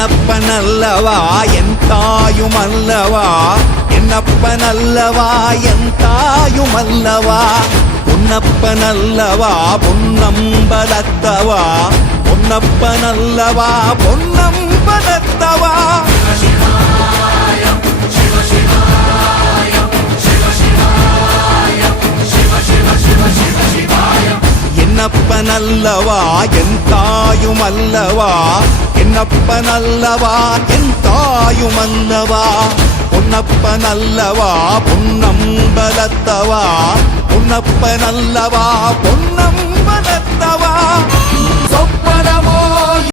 என்னப்பனல்லவா என் தாயுமல்லவா, என்னப்பனல்லவா என் தாயுமல்லவா, பொன்னப்பனல்லவா பொன்னம்பலத்தவா, பொன்னப்பனல்லவா பொன்னம்பலத்தவா. என்னப்பனல்லவா என் தாயுமல்லவா, என்னப்பனல்லவா என் தாயுமல்லவா, பொன்னப்பனல்லவா பொன்னம்பலத்தவா, பொன்னப்பனல்லவா பொன்னம்பலத்தவா. சொப்பன